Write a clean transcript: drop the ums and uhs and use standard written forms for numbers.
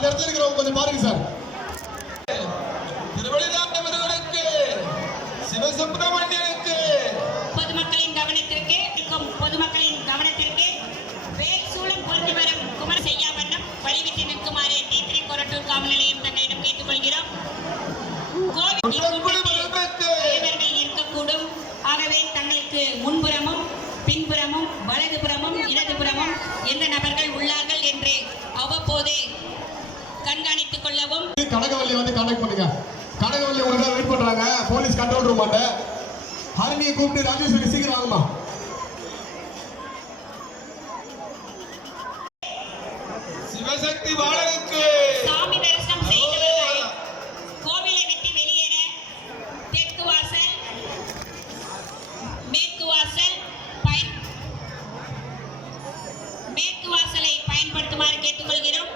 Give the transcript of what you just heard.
அந்த இடத்துல இருக்கிறவங்க கொஞ்சம் பாருங்க சார். திருவள்ளிதாண்டவர்களுக்கு, சிவசுப்பிரமணியனுக்கு பொதுமக்களின் கவனத்திற்கு பொதுமக்களின் கவனத்திற்கு வேக்சூலம் பொருத்தி வரும் குமர் செய்யா வண்ணம் வழிவிட்டு நிற்குமாறு T3 கொரட்டூர் காவல் நிலையம் தங்களிடம் கேட்டுக்கொள்கிறோம். கோவில் இருக்கக்கூடும். ஆகவே தங்களுக்கு முன்புறமும் பின்புறமும் வலதுபுறமும் இடதுபுறமும் எந்த நபர்கள் உள்ளார்கள் என்று அவ்வப்போது கண்காணித்துக் கொள்ளவும். கனகவல்லி வந்து கான்டாக்ட் பண்ணுங்க. கனகவல்லி உங்களுக்காக வெயிட் பண்றாங்க போலீஸ் கண்ட்ரோல் ரூம் ஆண்ட. ஹரிணியை கூப்பிட்டு ராஜேஸ்வரி சீக்கிரம் வாங்கம்மா. சிவசக்தி வாழ